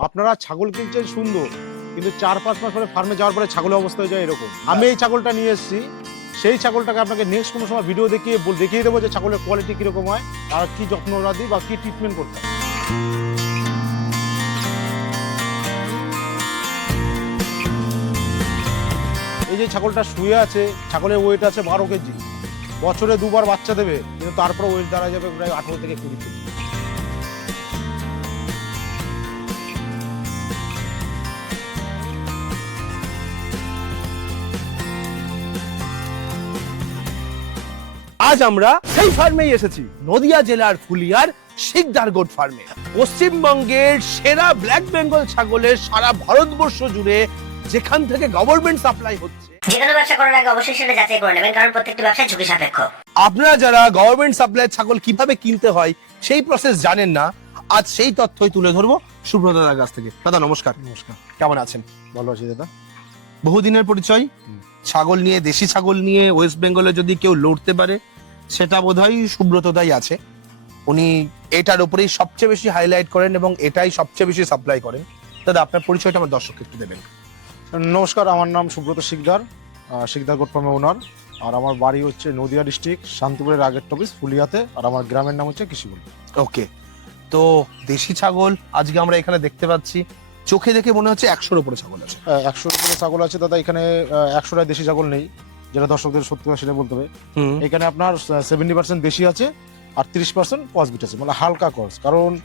আপনারা ছাগল কিনছেন সুন্দর কিন্তু চার পাঁচ মাস পরে ফার্মে যাওয়ার পরে ছাগলের অবস্থা হয়ে যায় এরকম। আমি এই ছাগলটা নিয়ে এসেছি সেই ছাগলটাকে আপনাকে নেক্সট কোনো সময় ভিডিও দেখিয়ে দেখিয়ে দেবো যে ছাগলের কোয়ালিটি কীরকম হয় আর কি যত্ন ওরা দিই বা কি ট্রিটমেন্ট করতে হয়। এই যে ছাগলটা শুয়ে আছে ছাগলের ওয়েট আছে বারো কেজি বছরে দুবার বাচ্চা দেবে কিন্তু তারপর ওয়েট দাঁড়া যাবে প্রায় আঠেরো থেকে কুড়ি কেজি। আজ আমরা সেই ফার্মেই এসেছি নদিয়া জেলার ফুলিয়ার শিকদার গোট ফার্মে। পশ্চিমবঙ্গের সেরা ব্ল্যাক বেঙ্গল ছাগলের সারা ভারতবর্ষ জুড়ে যেখান থেকে গভর্নমেন্ট সাপ্লাই হচ্ছে। যে কোনো ব্যবসা করার আগে অবশ্যই সেটা যাচাই করে নেবেন কারণ প্রত্যেকটি ব্যবসা ঝুঁকি সাপেক্ষ। আপনারা যারা গভর্নমেন্ট সাপ্লাই ছাগল কীভাবে কিনতে হয় সেই প্রসেস জানেন না। আজ সেই তথ্যই তুলে ধরবো সুব্রত দাদার কাছ থেকে। দাদা নমস্কার। নমস্কার। কেমন আছেন? ভালো আছি দাদা। বহুদিনের পরিচয়। ছাগল নিয়ে দেশি ছাগল নিয়ে ওয়েস্ট বেঙ্গলে যদি কেউ লড়তে পারে সেটা বোধহয় সুব্রতদাই আছে। উনি এটার উপরেই সবচেয়ে বেশি হাইলাইট করেন এবং এটাই সবচেয়ে বেশি সাপ্লাই করেন। দাদা আপনার পরিচয়টা আমার দর্শককে একটু দেবেন। নমস্কার আমার নাম সুব্রত শিকদার শিকদার গোট ফার্মে ওনার আর আমার বাড়ি হচ্ছে নদিয়া ডিস্ট্রিক্ট শান্তিপুরের আগের টপিস ফুলিয়াতে আর আমার গ্রামের নাম হচ্ছে কৃষিগুল ওকে তো দেশি ছাগল আজকে আমরা এখানে দেখতে পাচ্ছি চোখে দেখে মনে হচ্ছে একশোর উপরে ছাগল আছে। একশোর উপরে ছাগল আছে দাদা এখানে একশোটা দেশি ছাগল নেই। যেটা দর্শকদের সত্যি কথা সেটা বলতে হবে। এখানে আপনার সেভেন্টি পার্সেন্ট দেশি আছে আর তিরিশ পার্সেন্ট কসবিট আছে মানে হালকা কস কারণ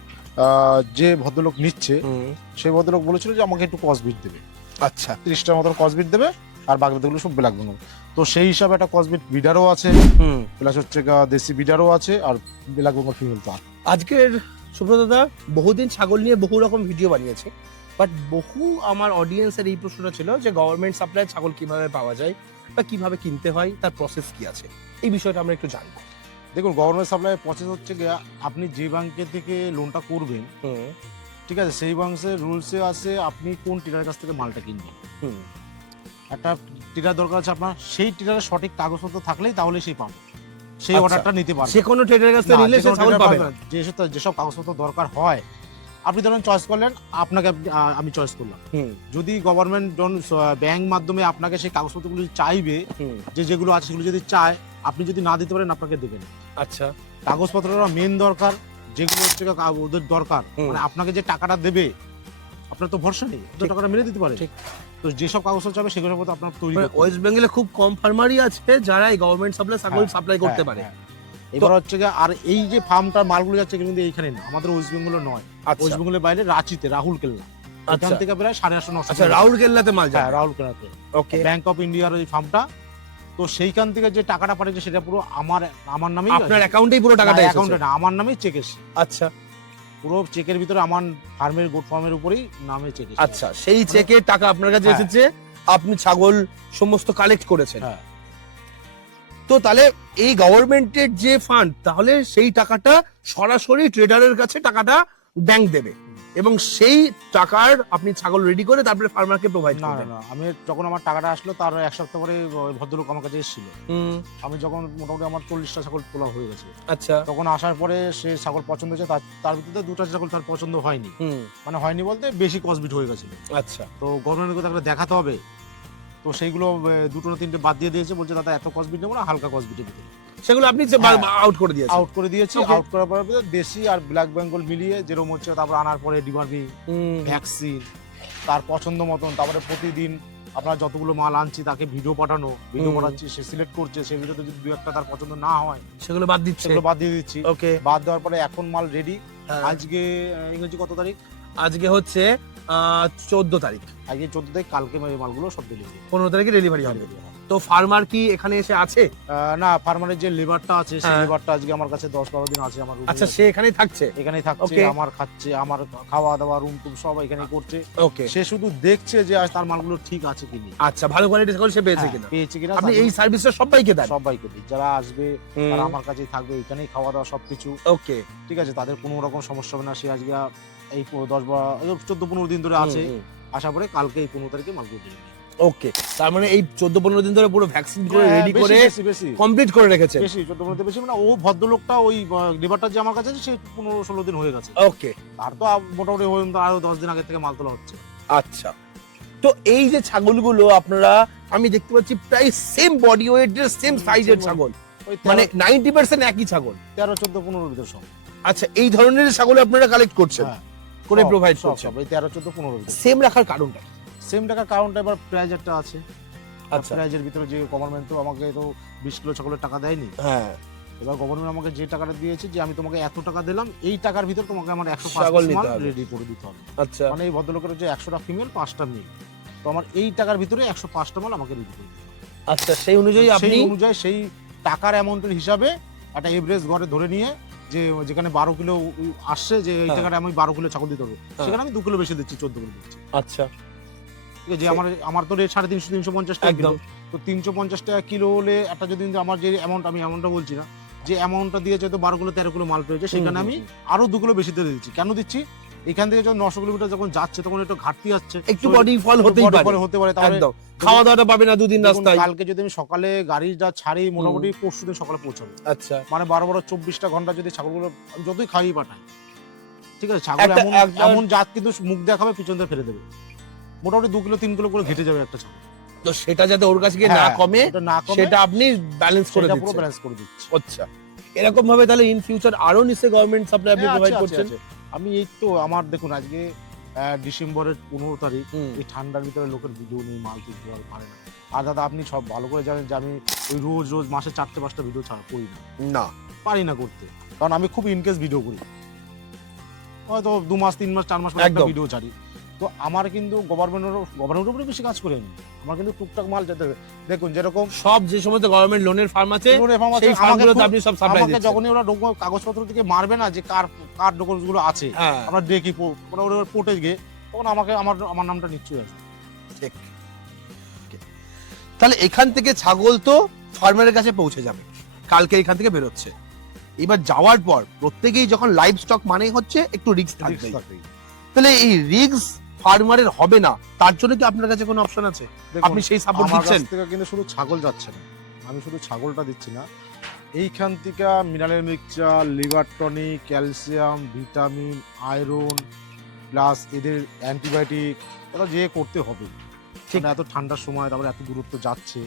যে ভদ্রলোক নিচ্ছে সেই ভদ্রলোক বলেছিল যে আমাকে একটু কসবিট দেবে। আচ্ছা। তিরিশটার মতন কসবিট দেবে আর বাকিগুলো সব ব্ল্যাক বেঙ্গল তো সেই হিসাবে একটা কসবিট বিডারও আছে হুম। প্লাস হচ্ছে গা- দেশি বিডারও আছে আর ব্ল্যাক বেঙ্গল ফিমেল তো। আজকের সুব্রত দাদা বহুদিন ছাগল নিয়ে বহু রকম ভিডিও বানিয়েছে। বাট বহু আমার অডিয়েন্সের এই প্রশ্নটা ছিল যে গভর্নমেন্ট সাপ্লাই ছাগল কীভাবে পাওয়া যায়? বা কীভাবে কিনতে হয় তার প্রসেস কি আছে? এই বিষয়টা আমরা একটু জানব। দেখুন গভর্নমেন্ট সাপ্লাই প্রসেস হচ্ছে গিয়া আপনি যে ব্যাংকের থেকে লোনটা করবেন ঠিক আছে সেই ব্যাংকের রুলসে আছে আপনি কোন টিলারের কাছ থেকে মালটা কিনবেন। একটা টিলার দরকার আছে আপনার সেই টিলারের সঠিক কাগজপত্র থাকলেই তাহলে সেই পাবে সেই আচ্ছা। অর্ডারটা নিতে পারবে যে কোনো ট্রেডারের কাছ থেকে নিলে সে ছাগল পাবে যেসব কাগজপত্র দরকার হয় আপনি ধরেন চয়েস করলেন আপনাকে আমি চয়েস করলাম। যদি গভর্নমেন্ট ব্যাংক মাধ্যমে আপনাকে সেই কাগজপত্রগুলো চাইবে যে যেগুলো আছে সেগুলো যদি চায় আপনি যদি না দিতে পারেন আপনাকে দেবেন আচ্ছা। কাগজপত্রটা মেন দরকার যেগুলো হচ্ছে ওদের দরকার। মানে আপনাকে যে টাকাটা দেবে আপনার তো ভরসা নেই। তো টাকাটা মেরে দিতে পারে। ঠিক। তো যেসব কাগজ চাবে সেগুলোর মতো আপনার তৈরি ওয়েস্ট বেঙ্গলে খুব কম ফার্মারই আছে যারা এই গভর্নমেন্ট সাপ্লাই সাপ্লাই করতে হ্যাঁ, পারে। হ্যাঁ। এবার হচ্ছে গিয়ে আর এই যে ফার্মটার মালগুলো যাচ্ছে কিন্তু এইখানে না। আমাদের ওয়েস্ট বেঙ্গলে নয়। আচ্ছা। ওয়েস্ট বেঙ্গলের বাইরে রাঁচিতে রাহুল কেল্লা। এখান আচ্ছা। থেকে প্রায় সাড়ে আটশো নশো আচ্ছা রাউল কেল্লাতে মাল হ্যাঁ যায় রাহুল কেল্লাতে। ওকে ব্যাংক অফ ইন্ডিয়ার ওই ফার্মটা। তো সেইখান থেকে যে টাকাটা পাঠিয়েছে সেটা পুরো আমার আমার নামে আপনার অ্যাকাউন্টেই পুরো টাকাটা অ্যাকাউন্টে না আমার নামেই চেক এসে আচ্ছা। পুরো চেকের ভিতরে আমার ফার্মের গোট ফার্মের উপরেই নামে চেক আচ্ছা সেই চেকের টাকা আপনার কাছে হ্যাঁ। এসেছে। আপনি ছাগল সমস্ত কালেক্ট করেছেন। হ্যাঁ। তো তাহলে এই গভর্নমেন্টের যে ফান্ড তাহলে সেই টাকাটা সরাসরি ট্রেডারের কাছে টাকাটা ব্যাংক দেবে। এবং সেই টাকার আপনি ছাগল রেডি করে তারপরে ফার্মারকে প্রোভাইড না না করবেন। না আমি যখন আমার টাকাটা আসলো তার এক সপ্তাহ পরে ভদ্রলোক আমার কাছে এসেছিল। আমি যখন মোটামুটি আমার চল্লিশটা ছাগল তোলা হয়ে গেছে আচ্ছা। তখন আসার পরে সে ছাগল পছন্দ হয়েছে তার তার ভিতরে দুটো ছাগল তার পছন্দ হয়নি। মানে হয়নি বলতে বেশি কসবিট হয়ে গেছিল। আচ্ছা। তো গভর্নমেন্টকে তাকে দেখাতে হবে তো সেইগুলো দুটো না তিনটে বাদ দিয়ে দিয়েছে বলছে দাদা এত কসবিট নেব না হালকা কসবিটের ভিতরে সেগুলো আপনি হ্যাঁ। আউট করে দিয়েছেন। আউট করে দিয়েছি আউট করার পরে দেশি আর ব্ল্যাক বেঙ্গল মিলিয়ে যেরকম হচ্ছে তারপর আনার পরে ডিমার্বি ভ্যাকসিন তার পছন্দ মতন তারপরে প্রতিদিন আপনার যতগুলো মাল আনছি তাকে ভিডিও পাঠানো ভিডিও। পাঠাচ্ছি সে সিলেক্ট করছে সেই ভিডিওতে যদি দু একটা তার পছন্দ না হয় সেগুলো বাদ দিচ্ছে। সেগুলো বাদ দিয়ে দিচ্ছি। ওকে বাদ দেওয়ার পরে এখন মাল রেডি আজকে ইংরেজি কত তারিখ? আজকে হচ্ছে চোদ্দ তারিখ। আজকে চোদ্দ তারিখ কালকে মালগুলো সব ডেলিভারি পনেরো তারিখে ডেলিভারি হবে। তো ফার্মার কি এখানে এসে আছে? না ফার্মারের যে লেবারটা আছে সেই হ্যাঁ। লেবারটা আজকে আমার কাছে দশ বারো দিন আছে আমার আচ্ছা সে এখানেই থাকছে? এখানেই থাকছে আমার খাচ্ছে আমার খাওয়া দাওয়া রুম টুম সব এখানেই করছে। ওকে সে শুধু দেখছে যে আজ তার মালগুলো ঠিক আছে কিনা। আচ্ছা ভালো কোয়ালিটি ছাগল সে পেয়েছে হ্যাঁ, কিনা? পেয়েছে কিনা আপনি এই সার্ভিসটা সবাইকে দেন? সবাইকে দিই। যারা আসবে তারা আমার কাছেই থাকবে এখানেই খাওয়া দাওয়া সবকিছু। ওকে ঠিক আছে তাদের কোনো রকম সমস্যা হবে না। সে আজকে এই দশ বা চোদ্দ পনেরো দিন ধরে আছে। আসার পরে কালকে এই পনেরো তারিখে মালগুলো দিয়ে ওকে তার মানে এই চোদ্দ পনেরো দিন ধরে পুরো ভ্যাকসিন করে হ্যাঁ, রেডি করে বেশি বেশি। কমপ্লিট করে রেখেছে। বেশি চোদ্দ পনেরো বেশি মানে ও ভদ্রলোকটা ওই লিভারটা যে আমার কাছে আছে পনেরো ষোলো দিন হয়ে গেছে। ওকে। তার তো মোটামুটি ওই আরও দশ দিন আগে থেকে মাল তোলা হচ্ছে। আচ্ছা। তো এই যে ছাগলগুলো আপনারা আমি দেখতে পাচ্ছি প্রায় সেম বডি ওয়েটের সেম সাইজের ছাগল। মানে মানে নাইনটি পার্সেন্ট একই ছাগল। তেরো চোদ্দ পনেরো ভিতর সব। আচ্ছা এই ধরনের ছাগল আপনারা কালেক্ট করছেন? হ্যাঁ, করে প্রোভাইড এই তেরো চোদ্দ পনেরো ভিতর সেম রাখার কারণটা সেম টাকার কারণটা এবার প্রাইজ একটা আছে। আচ্ছা। প্রাইজের ভিতরে যে গভর্নমেন্ট তো আমাকে তো বিশ কিলো ছাগলের টাকা দেয়নি। হ্যাঁ। এবার গভর্নমেন্ট আমাকে যে টাকাটা দিয়েছে যে আমি তোমাকে এত টাকা দিলাম এই টাকার ভিতর তোমাকে আমার একশো পাঁচ নিতে হবে। রেডি করে দিতে হবে। আচ্ছা। মানে এই ভদ্রলোকের যে একশোটা ফিমেল পাঁচটা মেয়ে তো আমার এই টাকার ভিতরে একশো পাঁচটা মাল আমাকে রেডি করে দিতে আচ্ছা সেই অনুযায়ী আপনি সেই অনুযায়ী সেই টাকার অ্যামাউন্টের হিসাবে একটা এভারেজ ঘরে ধরে নিয়ে যে যেখানে বারো কিলো আসছে যে এই জায়গাটা টাকাটা আমি বারো কিলো ছাগল দিতে হবে হ্যাঁ। সেখানে আমি দু কিলো বেশি দিচ্ছি চোদ্দ কিলো দিচ্ছি। আচ্ছা। ঠিক আছে যে আমার আমার তো রেট সাড়ে তিনশো তিনশো পঞ্চাশ টাকা কিলো। তো তিনশো পঞ্চাশ টাকা কিলো হলে একটা যদি আমার যে অ্যামাউন্ট আমি অ্যামাউন্টটা বলছি না যে অ্যামাউন্টটা দিয়ে তো বারো কিলো তেরো কিলো মাল পেয়েছে সেখানে আমি আরও দু কিলো বেশি দিয়ে দিচ্ছি। কেন দিচ্ছি? এখান থেকে যখন নশো কিলোমিটার যখন যাচ্ছে তখন একটু ঘাটতি আসছে একটু বডি ফল হতেই পারে। হতে পারে তাহলে খাওয়া দাওয়াটা পাবে না দুদিন রাস্তায়। কালকে যদি আমি সকালে গাড়িটা ছাড়ি মোটামুটি পরশু দিন সকালে পৌঁছাবে। আচ্ছা। মানে বারো বারো চব্বিশটা ঘণ্টা যদি ছাগলগুলো যতই খাইয়ে পাঠাই। ঠিক আছে ছাগল এমন এমন জাত কিন্তু মুখ দেখাবে পিছন দিয়ে ফেলে দেবে। মোটামুটি দু কিলো তিন কিলো করে ঘেটে যাবে একটা ছাগল। তো সেটা যাতে ওর কাছে গিয়ে না হ্যাঁ, কমে সেটা আপনি ব্যালেন্স করে পুরো দিচ্ছেন। ব্যালেন্স করে দিচ্ছি। আচ্ছা। এরকম ভাবে তাহলে ইন ফিউচার আরও নিশ্চয়ই গভর্নমেন্ট সাপ্লাই আপনি হ্যাঁ, প্রোভাইড আছে, করছেন। আমি এই তো আমার দেখুন আজকে ডিসেম্বরের পনেরো তারিখ এই ঠান্ডার ভিতরে লোকের ভিডিও নেই মাল তুলতে আর পারে না। আর দাদা আপনি সব ভালো করে জানেন যে আমি ওই রোজ রোজ মাসে চারটে পাঁচটা ভিডিও ছাড়া করি না। না। পারি না করতে। কারণ আমি খুব ইনকেস ভিডিও করি। হয়তো দু মাস তিন মাস চার মাস পর একটা ভিডিও ছাড়ি। তো আমার কিন্তু গভর্নমেন্টের গভর্নমেন্টের উপরে বেশি কাজ করে আমি আমার কিন্তু টুকটাক মাল যেতে হবে। দেখুন যেরকম সব যে সমস্ত গভর্নমেন্ট লোনের ফার্ম আছে আছে, সেই ফার্মগুলোতে আপনি সব সাপ্লাই দিচ্ছেন। যখনই ওরা ডকুমেন্ট কাগজপত্র থেকে মারবে না যে কার কার ডকুমেন্টসগুলো আছে হ্যাঁ। আমরা দেখি ওরা ওরা পোর্টে গিয়ে তখন আমাকে আমার আমার নামটা নিশ্চয়ই আসবে। ঠিক। তাহলে এখান থেকে ছাগল তো ফার্মারের কাছে পৌঁছে যাবে। কালকে এখান থেকে বেরোচ্ছে। এবার যাওয়ার পর প্রত্যেকেই যখন লাইভ স্টক মানেই হচ্ছে একটু রিস্ক থাকবে তাহলে এই রিস্ক ফার্মারের হবে না তার জন্য কি আপনার কাছে কোনো অপশন আছে? আপনি সেই সাপোর্ট দিচ্ছেন? থেকে কিন্তু শুধু ছাগল যাচ্ছে না। আমি শুধু ছাগলটা দিচ্ছি না। এইখান থেকে mineral mixture liver tonic calcium vitamin iron plus এদের অ্যান্টিবায়োটিক এটা যে করতে হবে। ঠিক। এত ঠান্ডার সময় তারপরে এত দূরত্ব যাচ্ছে।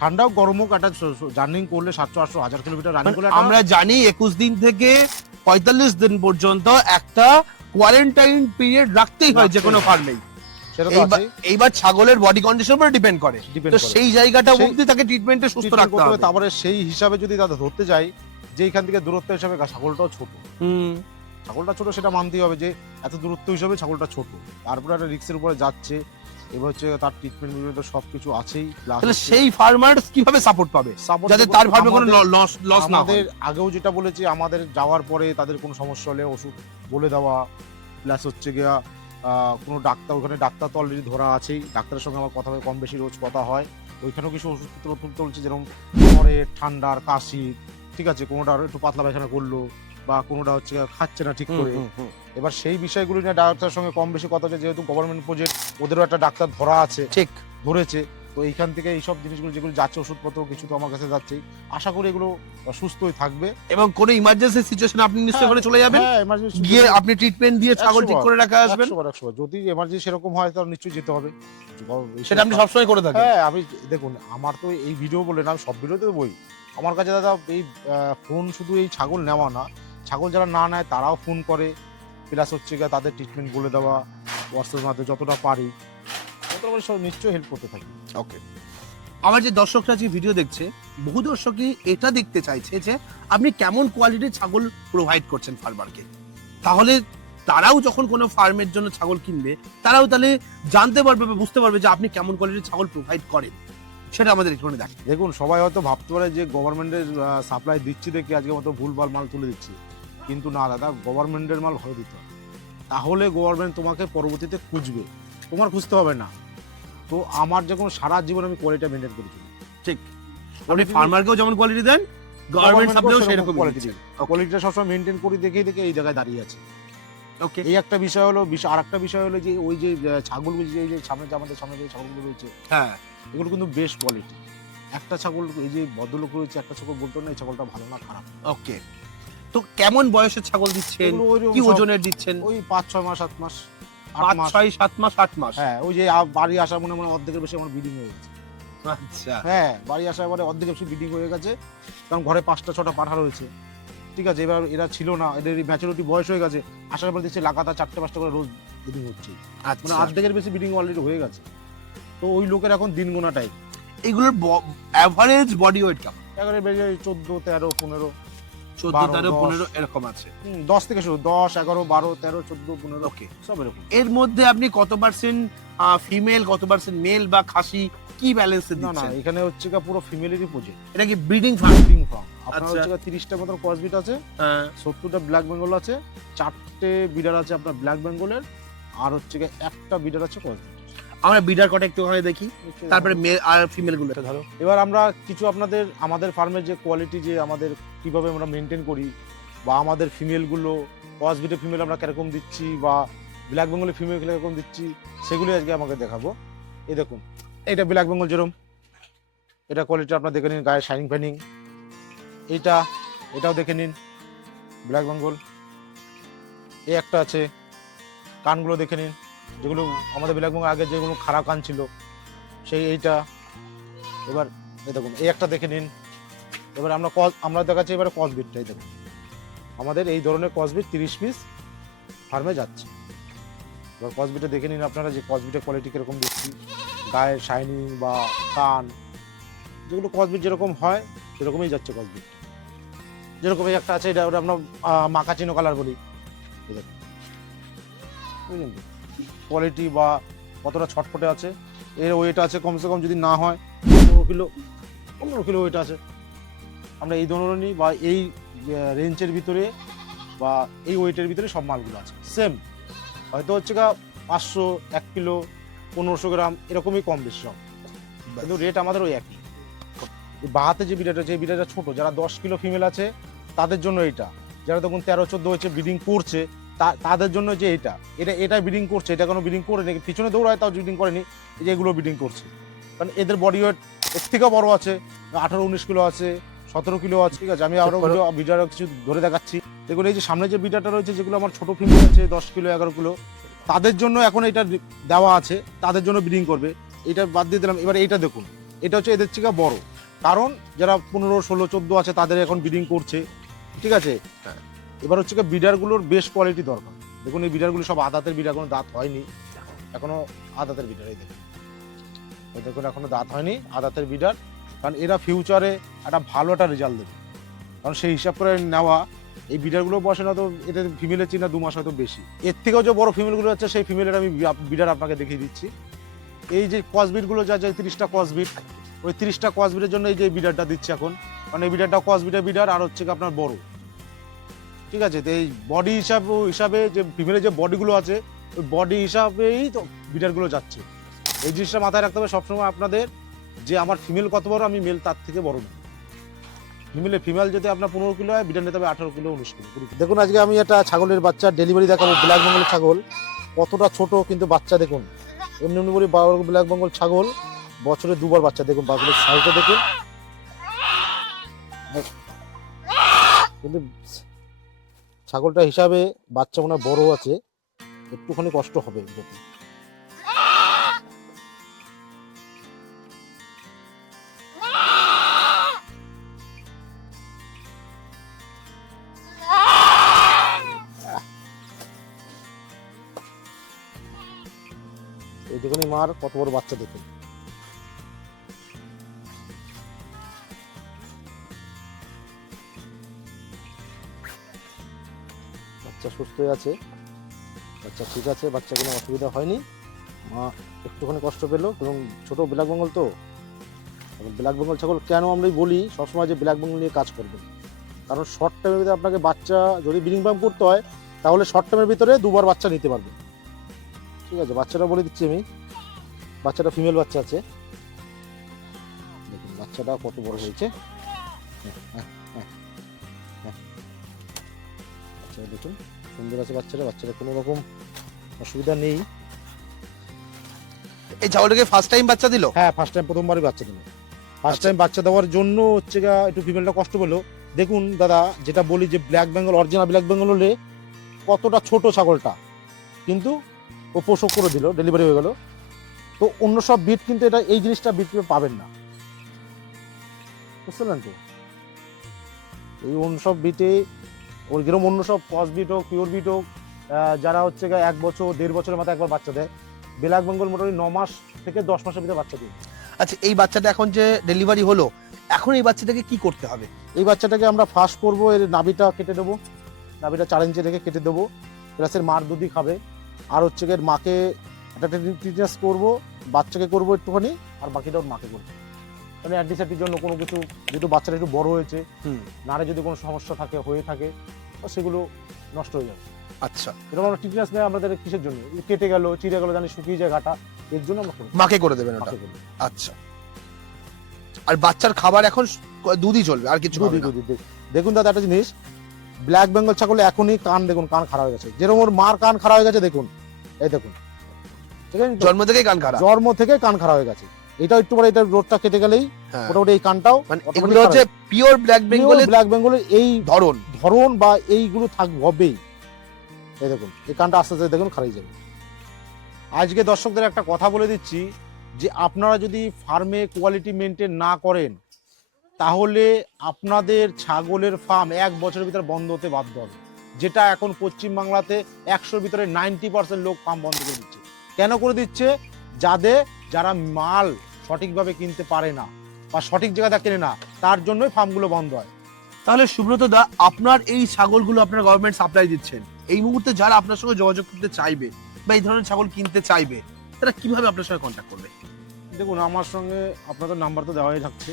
ঠান্ডাও গরম হোক একটা জার্নিং করলে সাতশো আটশো হাজার কিলোমিটার রানিং মানে করলে আমরা জানি একুশ দিন থেকে পঁয়তাল্লিশ দিন পর্যন্ত একটা কোয়ারেন্টাইন পিরিয়ড রাখতেই হয় যে কোনো ফার্মেই এইবার ছাগলের বডি কন্ডিশন উপর ডিপেন্ড করে। তো সেই জায়গাটা অবধি তাকে ট্রিটমেন্টে সুস্থ রাখতে হবে। তারপরে সেই হিসাবে যদি তাদের ধরতে যাই যে এখান থেকে দূরত্ব হিসাবে ছাগলটাও ছোট। হুম। ছাগলটা ছোট সেটা মানতেই হবে যে এত দূরত্ব হিসাবে ছাগলটা ছোট। তারপরে একটা রিক্সের উপরে যাচ্ছে। এবার হচ্ছে তার ট্রিটমেন্ট বিভিন্ন সবকিছু আছেই তাহলে সেই ফার্মার কীভাবে সাপোর্ট পাবে? যাতে তার ফার্মে কোনো লস লস না আমাদের আগেও যেটা বলেছি আমাদের যাওয়ার পরে তাদের কোনো সমস্যা হলে ওষুধ বলে দেওয়া প্লাস হচ্ছে গিয়া কোনো ডাক্তার ওখানে ডাক্তার তো অলরেডি ধরা আছেই ডাক্তারের সঙ্গে আমার কথা হয় কম বেশি রোজ কথা হয় ওইখানেও কিছু ওষুধপত্র তুলতে হচ্ছে যেরকম জ্বরের ঠান্ডার কাশি ঠিক আছে কোনোটা একটু পাতলা পায়খানা করল বা কোনোটা হচ্ছে খাচ্ছে না ঠিক করে। এবার সেই বিষয়গুলো নিয়ে ডাক্তারের সঙ্গে কম বেশি কথা হচ্ছে যেহেতু গভর্নমেন্ট প্রজেক্ট ওদেরও একটা ডাক্তার ধরা আছে ঠিক। ধরেছে। তো এইখান থেকে এইসব জিনিসগুলো যেগুলো যাচ্ছে ওষুধপত্র কিছু তো আমার কাছে যাচ্ছেই। আশা করি এগুলো সুস্থই থাকবে। এবং কোনো ইমার্জেন্সি সিচুয়েশন আপনি নিশ্চয়ই ওখানে চলে যাবেন? হ্যাঁ গিয়ে আপনি ট্রিটমেন্ট দিয়ে ছাগল ঠিক করে রাখা আসবেন? যদি এমার্জেন্সি সেরকম হয় তাহলে নিশ্চয়ই যেতে হবে। সেটা আপনি সবসময় করে থাকেন। হ্যাঁ আমি দেখুন আমার তো এই ভিডিও বলে না সব ভিডিওতে বই। আমার কাছে দাদা এই ফোন শুধু এই ছাগল নেওয়া না। ছাগল যারা না নেয় তারাও ফোন করে। প্লাস হচ্ছে গিয়ে তাদের ট্রিটমেন্ট বলে দেওয়া হোয়াটসঅ্যাপের মাধ্যমে যতটা পারি ততটা সব নিশ্চয়ই হেল্প করতে থাকি। ওকে আমার যে দর্শকরা যে ভিডিও দেখছে বহু দর্শকই এটা দেখতে চাইছে যে আপনি কেমন কোয়ালিটির ছাগল প্রোভাইড করছেন ফার্মারকে তাহলে তারাও যখন কোনো ফার্মের জন্য ছাগল কিনবে তারাও তাহলে জানতে পারবে বা বুঝতে পারবে যে আপনি কেমন কোয়ালিটির ছাগল প্রোভাইড করেন। সেটা আমাদের একটুখানি দেখ দেখুন সবাই হয়তো ভাবতে পারে যে গভর্নমেন্টের সাপ্লাই দিচ্ছি দেখে আজকে মতো ভুলভাল মাল তুলে দিচ্ছি। কিন্তু না দাদা গভর্নমেন্টের মাল ঘরে দিতে হবে। তাহলে গভর্নমেন্ট তোমাকে পরবর্তীতে খুঁজবে। তোমার খুঁজতে হবে না। তো আমার যখন সারা জীবন আমি কোয়ালিটি মেনটেন করেছি। ঠিক। আপনি ফার্মারকেও যেমন কোয়ালিটি দেন গভর্নমেন্ট সাপ্লাইও সেরকম কোয়ালিটি কোয়ালিটিটা সবসময় মেনটেন করি দেখেই দেখে এই জায়গায় দাঁড়িয়ে আছে। ওকে এই একটা বিষয় হলো বিষয় আর একটা বিষয় হলো যে ওই যে ছাগলগুলো যে এই যে সামনে যে আমাদের সামনে যে ছাগলগুলো রয়েছে হ্যাঁ। এগুলো কিন্তু বেস্ট কোয়ালিটি একটা ছাগল এই যে ভদ্রলোক রয়েছে একটা ছাগল বলতো না এই ছাগলটা ভালো না খারাপ। ওকে তো কেমন বয়সের ছাগল দিচ্ছেন? কি ওজনের দিচ্ছেন? ওই পাঁচ ছয় মাস সাত মাস পাঁচ ছয় সাত মাস আট মাস? হ্যাঁ ওই যে বাড়ি আসার মনে মনে অর্ধেকের বেশি আমার বিডিং হয়ে গেছে। আচ্ছা। হ্যাঁ বাড়ি আসার পরে অর্ধেকের বেশি বিডিং হয়ে গেছে। কারণ ঘরে পাঁচটা ছটা পাঠা রয়েছে ঠিক আছে এবার এরা ছিল না এদের ম্যাচুরিটি বয়স হয়ে গেছে। আসার পর দেখছি লাগাতার চারটে পাঁচটা করে রোজ বিডিং হচ্ছে। মানে আচ্ছা। অর্ধেকের বেশি বিডিং অলরেডি হয়ে গেছে। তো ওই লোকের এখন দিন গোনা টাইপ এগুলোর অ্যাভারেজ বডি ওয়েট কেমন? এবারে বেজে চোদ্দ তেরো পনেরো। চোদ্দ তেরো পনেরো এরকম আছে। দশ থেকে শুরু দশ এগারো বারো তেরো চোদ্দ পনেরো। ওকে সব এরকম। এর মধ্যে আপনি কত পার্সেন্ট ফিমেল কত পার্সেন্ট মেল বা খাসি কি ব্যালেন্সে না না এখানে হচ্ছে গিয়ে পুরো ফিমেলেরই প্রজেক্ট এটা কি ব্রিডিং ফার্ম ব্রিডিং ফার্ম আপনার আচ্ছা। হচ্ছে গিয়ে তিরিশটা মতন কসবিট আছে সত্তরটা ব্ল্যাক বেঙ্গল আছে চারটে বিডার আছে আপনার ব্ল্যাক বেঙ্গলের আর হচ্ছে গিয়ে একটা বিডার আছে কসবিট আমরা বিডার কটা একটু ওখানে দেখি তারপরে মেল আর ফিমেলগুলো। ধরো এবার আমরা কিছু আপনাদের আমাদের ফার্মের যে কোয়ালিটি যে আমাদের কীভাবে আমরা মেনটেন করি বা আমাদের ফিমেলগুলো কসবিটে ফিমেল আমরা কীরকম দিচ্ছি বা ব্ল্যাক বেঙ্গলের ফিমেল কীরকম দিচ্ছি সেগুলি আজকে আমাকে দেখাবো। এই দেখুন এটা ব্ল্যাক বেঙ্গল যেরকম এটা কোয়ালিটি আপনার দেখে নিন গায়ে শাইনিং ফাইনিং এটা এটাও দেখে নিন ব্ল্যাক বেঙ্গল এই একটা আছে কানগুলো দেখে নিন। যেগুলো আমাদের ব্ল্যাক আগে যেগুলো খারাপ কান ছিল, সেই এইটা। এবার এই দেখুন, এই একটা দেখে নিন। এবার আমরা কস আমরা দেখাচ্ছি এবারে কসবিটটাই দেখুন। আমাদের এই ধরনের কসবিট তিরিশ পিস ফার্মে যাচ্ছে। এবার কসবিটে দেখে নিন আপনারা যে কসবিটের কোয়ালিটি কীরকম দিচ্ছি গায়ের শাইনিং বা কান যেগুলো কসবিট যেরকম হয়, সেরকমই যাচ্ছে কসবিট যেরকম এই একটা আছে, এটা আমরা মাকাচিনো কালার বলি। বুঝলেন কোয়ালিটি বা কতটা ছটফটে আছে, এর ওয়েট আছে কমসে কম যদি না হয়, পনেরো কিলো পনেরো কিলো ওয়েট আছে। আমরা এই ধরনেরই বা এই রেঞ্জের ভিতরে বা এই ওয়েটের ভিতরে সব মালগুলো আছে। সেম হয়তো হচ্ছে গা পাঁচশো, এক কিলো, পনেরোশো গ্রাম, এরকমই কম বেশি সব। কিন্তু রেট আমাদের ওই একই। বাহাতে যে বিড়াটা আছে, এই বিড়াটা ছোট, যারা দশ কিলো ফিমেল আছে, তাদের জন্য এটা যারা তখন তেরো, চোদ্দ হচ্ছে ব্রিডিং করছে তাদের জন্য যে এটা এটা এটা ব্রিডিং করছে এটা কোনো ব্রিডিং করে নাকি পিছনে দৌড়ায় তাও ব্রিডিং করেনি এই যে এগুলো ব্রিডিং করছে। কারণ এদের বডি ওয়েট এর থেকেও বড় আছে আঠারো উনিশ কিলো আছে সতেরো কিলো আছে ঠিক আছে আমি আরও করো। কিছু ধরে দেখাচ্ছি। দেখুন এই যে সামনে যে বিটাটা রয়েছে যেগুলো আমার ছোট ফিমেল আছে দশ কিলো এগারো কিলো তাদের জন্য এখন এটা দেওয়া আছে তাদের জন্য ব্রিডিং করবে। এটা বাদ দিয়ে দিলাম এবার এইটা দেখুন এটা হচ্ছে এদের থেকে বড়। কারণ যারা পনেরো ষোলো চোদ্দ আছে তাদের এখন ব্রিডিং করছে ঠিক আছে? হ্যাঁ। এবার হচ্ছে বিডারগুলোর বেস্ট কোয়ালিটি দরকার। দেখুন, এই বিডারগুলো সব আদাতের বিডার, কোনো দাঁত হয়নি। এখনও আদাতের বিডার, এই দেখুন। দেখুন, এখনও দাঁত হয়নি, আদাতের বিডার। কারণ এরা ফিউচারে একটা ভালো একটা রেজাল্ট দেবে। কারণ সেই হিসাব করে নেওয়া, এই বিডারগুলো বসে না তো এদের ফিমেলের চিনা দু মাস হয়তো বেশি। এর থেকেও যে বড় ফিমেলগুলো আছে সেই ফিমেলের আমি বিডার আপনাকে দেখিয়ে দিচ্ছি। এই যে কসবিটগুলো যা যায় তিরিশটা কসবিট ওই তিরিশটা কসবিটের জন্য এই যে বিডারটা দিচ্ছে এখন। কারণ এই বিডারটা কসবিটের বিডার, আর হচ্ছে আপনার বড়। ঠিক আছে তো এই বডি হিসাব হিসাবে যে ফিমেলের যে বডিগুলো আছে, ওই বডি হিসাবেই তো বিডারগুলো যাচ্ছে। এই জিনিসটা মাথায় রাখতে হবে সবসময় আপনাদের যে আমার ফিমেল কত বড়, আমি মেল তার থেকে বড় না ফিমেলে ফিমেল যদি আপনার পনেরো কিলো হয় বিডার নিতে হবে আঠারো কিলো, উনিশ কিলো দেখুন, আজকে আমি একটা ছাগলের বাচ্চা ডেলিভারি দেখাবো ব্ল্যাক বেঙ্গল ছাগল। কতটা ছোট কিন্তু বাচ্চা, দেখুন। এমনি এমনি করে ব্ল্যাক বেঙ্গল ছাগল, বছরে দুবার বাচ্চা, দেখুন, বাচ্চাদের সাইজটা দেখুন। কিন্তু ছাগলটা হিসাবে বাচ্চা মনে বড় আছে, একটুখানি কষ্ট হবে দেখুন এইটুখানি মার কত বড় বাচ্চা দেখুন। সুস্থ আছে। বাচ্চা ঠিক আছে বাচ্চা কোনো অসুবিধা হয়নি। মা একটুখানি কষ্ট পেল এবং ছোটো ব্ল্যাক বেঙ্গল তো। ব্ল্যাক বেঙ্গল ছাগল কেন আমরা বলি সবসময় যে ব্ল্যাক বেঙ্গল নিয়ে কাজ করবেন কারণ শর্ট টাইমের ভিতরে আপনাকে বাচ্চা যদি ব্রিডিং পাম্প করতে হয় তাহলে শর্ট টাইমের ভিতরে দুবার বাচ্চা নিতে পারবে। ঠিক আছে বাচ্চাটা বলে দিচ্ছি আমি। বাচ্চাটা ফিমেল বাচ্চা আছে। দেখুন বাচ্চাটা কত বড় হয়েছে। হ্যাঁ, হ্যাঁ, হ্যাঁ। বাচ্চাটা দেখুন। সুন্দর আছে বাচ্চারা বাচ্চারা কোনো রকম অসুবিধা নেই। এই ছাগলটাকে ফার্স্ট টাইম বাচ্চা দিল? হ্যাঁ ফার্স্ট টাইম প্রথমবারই বাচ্চা দিল। ফার্স্ট টাইম বাচ্চা দেওয়ার জন্য হচ্ছে গা একটু ফিমেলটা কষ্ট পেল। দেখুন দাদা যেটা বলি যে black Bengal original black Bengal হলে কতটা ছোট ছাগলটা। কিন্তু ও পোষক করে দিল ডেলিভারি হয়ে গেল। তো অন্য সব বিট কিন্তু এটা এই জিনিসটা বিট পাবেন না। বুঝতে পারলেন তো? এই অন্য সব বিটে ওর যেরকম অন্য সব কস বিট হোক পিওর বিট হোক যারা হচ্ছে এক বছর দেড় বছরের মাথায় একবার বাচ্চা দেয় ব্ল্যাক বেঙ্গল মোটামুটি ন মাস থেকে দশ মাসের ভিতরে বাচ্চা দিই আচ্ছা এই বাচ্চাটা এখন যে ডেলিভারি হলো এখন এই বাচ্চাটাকে কি করতে হবে? এই বাচ্চাটাকে আমরা ফার্স্ট করব এর নাভিটা কেটে দেবো নাভিটা চার ইঞ্চি রেখে কেটে দেবো প্লাস এর মার দুধই খাবে আর হচ্ছে গিয়ে মাকে একটা ট্রিটনেস করব বাচ্চাকে করব একটুখানি আর বাকিটা ওর মাকে করব। মানে অ্যান্টিসেপ্টির জন্য কোনো কিছু যেহেতু বাচ্চারা একটু বড় হয়েছে নারে যদি কোনো সমস্যা থাকে হয়ে থাকে সেগুলো নষ্ট হয়ে যাবে। আচ্ছা। এরকম আমরা ট্রিটনেস নেই আমাদের কিসের জন্য? কেটে গেল চিড়ে গেল জানি শুকিয়ে যায় ঘাটা এর জন্য আমরা করি। মাকে করে দেবেন ওটা? আচ্ছা। আর বাচ্চার খাবার এখন দুধই চলবে আর কিছু দুধই দুধই দেখুন দাদা একটা জিনিস ব্ল্যাক বেঙ্গল ছাগলে এখনই কান দেখুন কান খারাপ হয়ে গেছে। যেরকম ওর মার কান খারাপ হয়ে গেছে দেখুন। এই দেখুন? জন্ম থেকেই কান খারাপ জন্ম থেকে কান খারাপ হয়ে গেছে। এটা একটু পরে এটা রোডটা কেটে গেলেই হ্যাঁ। মোটামুটি এই কানটাও মানে এগুলো হচ্ছে পিওর ব্ল্যাক বেঙ্গলের ব্ল্যাক বেঙ্গলের এই ধরন। ধরন বা এইগুলো থাক হবেই। এই দেখুন এই কানটা আস্তে আস্তে দেখুন খারাই যাবে। আজকে দর্শকদের একটা কথা বলে দিচ্ছি যে আপনারা যদি ফার্মে কোয়ালিটি মেনটেন না করেন তাহলে আপনাদের ছাগলের ফার্ম এক বছরের ভিতরে বন্ধ হতে বাধ্য হবে। যেটা এখন পশ্চিমবাংলাতে একশোর ভিতরে নাইনটি পার্সেন্ট লোক ফার্ম বন্ধ করে দিচ্ছে। কেন করে দিচ্ছে? যাদের যারা মাল সঠিকভাবে কিনতে পারে না বা সঠিক জায়গাটা কেনে না তার জন্যই ফার্মগুলো বন্ধ হয়। তাহলে সুব্রত দা আপনার এই ছাগলগুলো আপনার গভর্নমেন্ট সাপ্লাই দিচ্ছেন। এই মুহূর্তে যারা আপনার সঙ্গে যোগাযোগ করতে চাইবে বা এই ধরনের ছাগল কিনতে চাইবে তারা কীভাবে আপনার সঙ্গে কন্ট্যাক্ট করবে? দেখুন আমার সঙ্গে আপনাদের নাম্বার তো দেওয়াই থাকছে।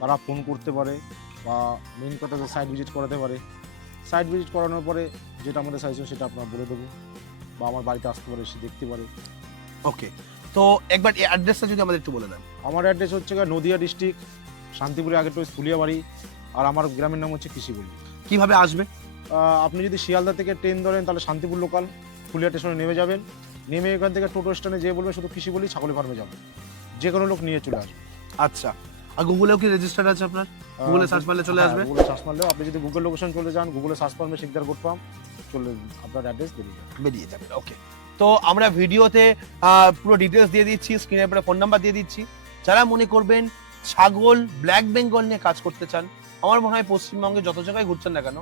তারা ফোন করতে পারে বা মেন কথা যে সাইট ভিজিট করাতে পারে। সাইট ভিজিট করানোর পরে যেটা আমাদের সাজেশন সেটা আপনার বলে দেবো বা আমার বাড়িতে আসতে পারে সে দেখতে পারে। ওকে তো একবার এই অ্যাড্রেসটা যদি আমাদের একটু বলে দেন। আমার অ্যাড্রেস হচ্ছে নদিয়া ডিস্ট্রিক্ট শান্তিপুরে আগে ফুলিয়া বাড়ি আর আমার গ্রামের নাম হচ্ছে কৃষিগুলি কীভাবে আসবে? আপনি যদি শিয়ালদা থেকে ট্রেন ধরেন তাহলে শান্তিপুর লোকাল ফুলিয়া স্টেশনে নেমে যাবেন। নেমে এখান থেকে টোটো স্ট্যান্ডে যেয়ে বলবেন শুধু কৃষিগুলি ছাগলের ফার্মে যাবেন যে কোনো লোক নিয়ে চলে আসবে। আচ্ছা। আর গুগলেও কি রেজিস্টার্ড আছে আপনার? গুগলে সার্চ মারলে চলে আসবে? গুগলে সার্চ মারলেও আপনি যদি গুগল লোকেশন চলে যান গুগলে সার্চ মারলে শিকদার গোট পাম চলে আপনার অ্যাড্রেস বেরিয়ে যাবে। বেরিয়ে যাবে ওকে তো আমরা ভিডিওতে পুরো ডিটেলস দিয়ে দিচ্ছি স্ক্রিনের পরে ফোন নাম্বার দিয়ে দিচ্ছি। যারা মনে করবেন ছাগল ব্ল্যাক বেঙ্গল নিয়ে কাজ করতে চান, আমার মনে হয় পশ্চিমবঙ্গে যত জায়গায় ঘুরছেন না কেন,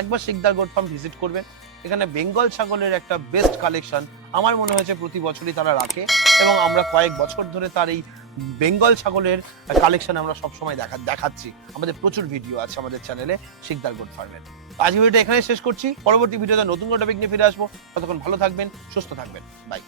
একবার শিকদার গোট ফার্ম ভিজিট করবেন। এখানে বেঙ্গল ছাগলের একটা বেস্ট কালেকশন আমার মনে হয়েছে প্রতি বছরই তারা রাখে এবং আমরা কয়েক বছর ধরে তার এই বেঙ্গল ছাগলের কালেকশন আমরা সবসময় দেখা, দেখাচ্ছি। আমাদের প্রচুর ভিডিও আছে আমাদের চ্যানেলে শিকদার গোট ফার্মের আজকে ভিডিওটা এখানে শেষ করছি। পরবর্তী ভিডিওতে নতুন কোনো টপিক নিয়ে ফিরে আসব। ততক্ষণ ভালো থাকবেন, সুস্থ থাকবেন। বাই